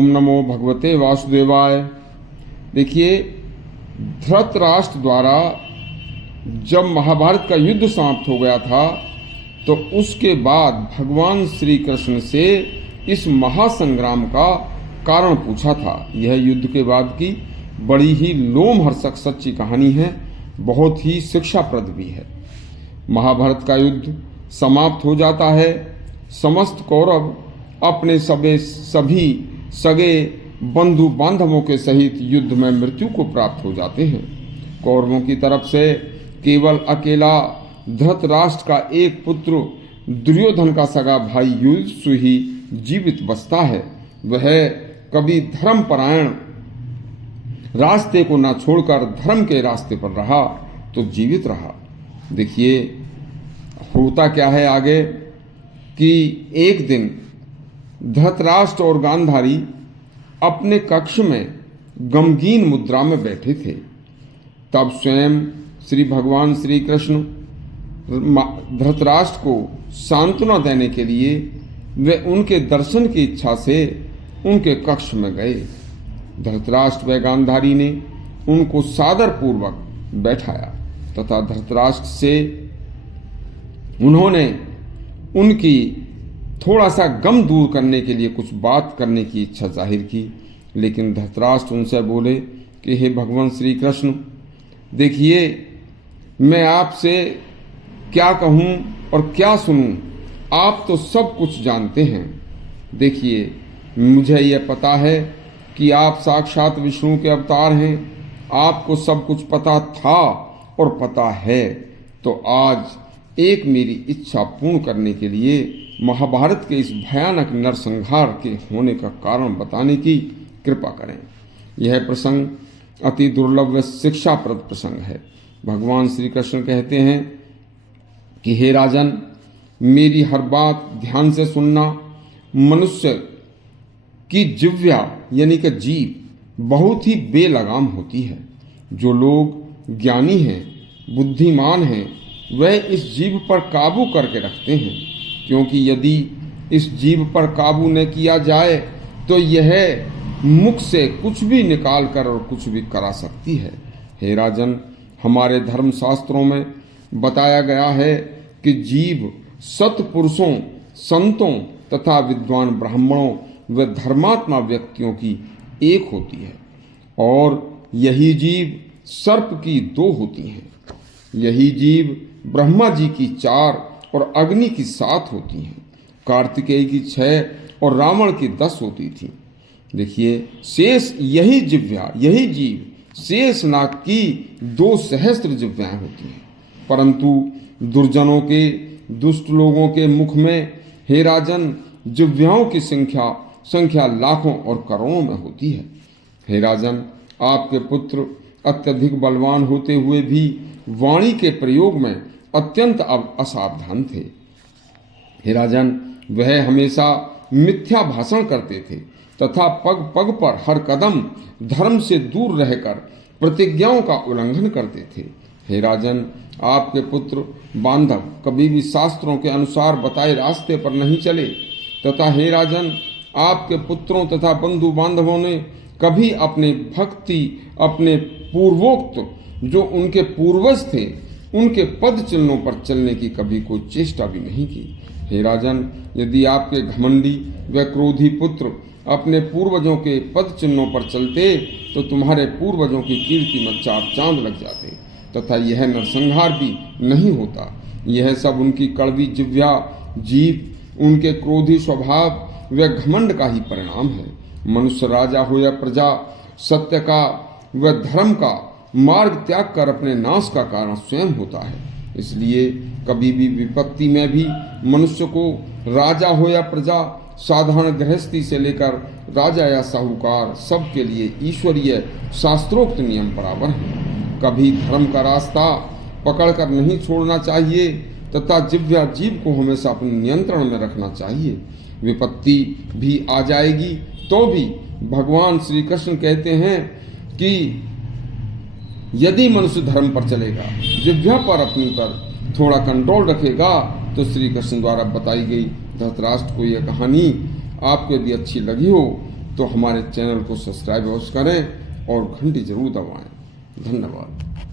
ओम नमो भगवते वासुदेवाय। देखिए, धृतराष्ट्र द्वारा जब महाभारत का युद्ध समाप्त हो गया था तो उसके बाद भगवान श्री कृष्ण से इस महासंग्राम का कारण पूछा था। यह युद्ध के बाद की बड़ी ही लोमहर्षक सच्ची कहानी है, बहुत ही शिक्षाप्रद भी है। महाभारत का युद्ध समाप्त हो जाता है। समस्त कौरव अपने सभी सगे बंधु बांधवों के सहित युद्ध में मृत्यु को प्राप्त हो जाते हैं। कौरवों की तरफ से केवल अकेला धृतराष्ट्र का एक पुत्र दुर्योधन का सगा भाई युधिष्ठिर ही जीवित बचता है। वह कभी धर्मपरायण रास्ते को न छोड़कर धर्म के रास्ते पर रहा तो जीवित रहा। देखिए, होता क्या है आगे कि एक दिन धृतराष्ट्र और गांधारी अपने कक्ष में गमगीन मुद्रा में बैठे थे। तब स्वयं श्री भगवान श्री कृष्ण धृतराष्ट्र को सांत्वना देने के लिए वे उनके दर्शन की इच्छा से उनके कक्ष में गए। धृतराष्ट्र व गांधारी ने उनको सादर पूर्वक बैठाया तथा धृतराष्ट्र से उन्होंने उनकी थोड़ा सा गम दूर करने के लिए कुछ बात करने की इच्छा जाहिर की। लेकिन धृतराष्ट्र उनसे बोले कि हे भगवान श्री कृष्ण, देखिए, मैं आपसे क्या कहूँ और क्या सुनूं, आप तो सब कुछ जानते हैं। देखिए, मुझे यह पता है कि आप साक्षात विष्णु के अवतार हैं, आपको सब कुछ पता था और पता है। तो आज एक मेरी इच्छा पूर्ण करने के लिए महाभारत के इस भयानक नरसंहार के होने का कारण बताने की कृपा करें। यह प्रसंग अति दुर्लभ व शिक्षाप्रद प्रसंग है। भगवान श्री कृष्ण कहते हैं कि हे राजन, मेरी हर बात ध्यान से सुनना। मनुष्य की जिह्वा यानी कि जीभ बहुत ही बेलगाम होती है। जो लोग ज्ञानी हैं, बुद्धिमान हैं, वह इस जीभ पर काबू करके रखते हैं, क्योंकि यदि इस जीभ पर काबू न किया जाए तो यह मुख से कुछ भी निकाल कर और कुछ भी करा सकती है। हे राजन, हमारे धर्म शास्त्रों में बताया गया है कि जीभ सत्पुरुषों, संतों तथा विद्वान ब्राह्मणों व धर्मात्मा व्यक्तियों की एक होती है और यही जीभ सर्प की 2 होती हैं। यही जीभ ब्रह्मा जी की 4 और अग्नि की 7 होती हैं। कार्तिकेय की 6 और रावण की 10 होती थी। देखिए, शेष यही जीव शेष नाग की 2 सहस्त्र जिह्वाएं होती हैं। परंतु दुर्जनों के, दुष्ट लोगों के मुख में, हे राजन, जिह्वाओं की संख्या लाखों और करोड़ों में होती है। हे राजन, आपके पुत्र अत्यधिक बलवान होते हुए भी वाणी के प्रयोग में अत्यंत असावधान थे। हे राजन, वह हमेशा मिथ्या भाषण करते थे तथा पग पग पर हर कदम धर्म से दूर रहकर प्रतिज्ञाओं का उल्लंघन करते थे। हे राजन, आपके पुत्र बांधव कभी भी शास्त्रों के अनुसार बताए रास्ते पर नहीं चले तथा हे राजन, आपके पुत्रों तथा बंधु बांधवों ने कभी अपने पूर्वोक्त जो उनके पूर्वज थे उनके पद चिन्हों पर चलने की कभी कोई चेष्टा भी नहीं की। हे राजन, यदि आपके घमंडी व क्रोधी पुत्र अपने पूर्वजों के पद चिन्हों पर चलते तो तुम्हारे पूर्वजों की कीर्ति में 4 चांद लग जाते तथा यह नरसंहार भी नहीं होता। यह सब उनकी कड़वी जिह्वा, जीभ, उनके क्रोधी स्वभाव व घमंड का ही परिणाम है। मनुष्य राजा हो या प्रजा, सत्य का व धर्म का मार्ग त्याग कर अपने नाश का कारण स्वयं होता है। इसलिए कभी भी विपत्ति में भी मनुष्य को, राजा हो या प्रजा, साधारण गृहस्थी से लेकर राजा या साहूकार, सबके लिए ईश्वरीय शास्त्रोक्त नियम बराबर हैं। कभी धर्म का रास्ता पकड़कर नहीं छोड़ना चाहिए तथा जिह्वा, जीभ को हमेशा अपने नियंत्रण में रखना चाहिए। विपत्ति भी आ जाएगी तो भी भगवान श्री कृष्ण कहते हैं कि यदि मनुष्य धर्म पर चलेगा, जिह्वा पर अपनी पर थोड़ा कंट्रोल रखेगा तो श्री कृष्ण द्वारा बताई गई धृतराष्ट्र को यह कहानी आपको यदि अच्छी लगी हो तो हमारे चैनल को सब्सक्राइब अवश्य करें और घंटी जरूर दबाएं। धन्यवाद।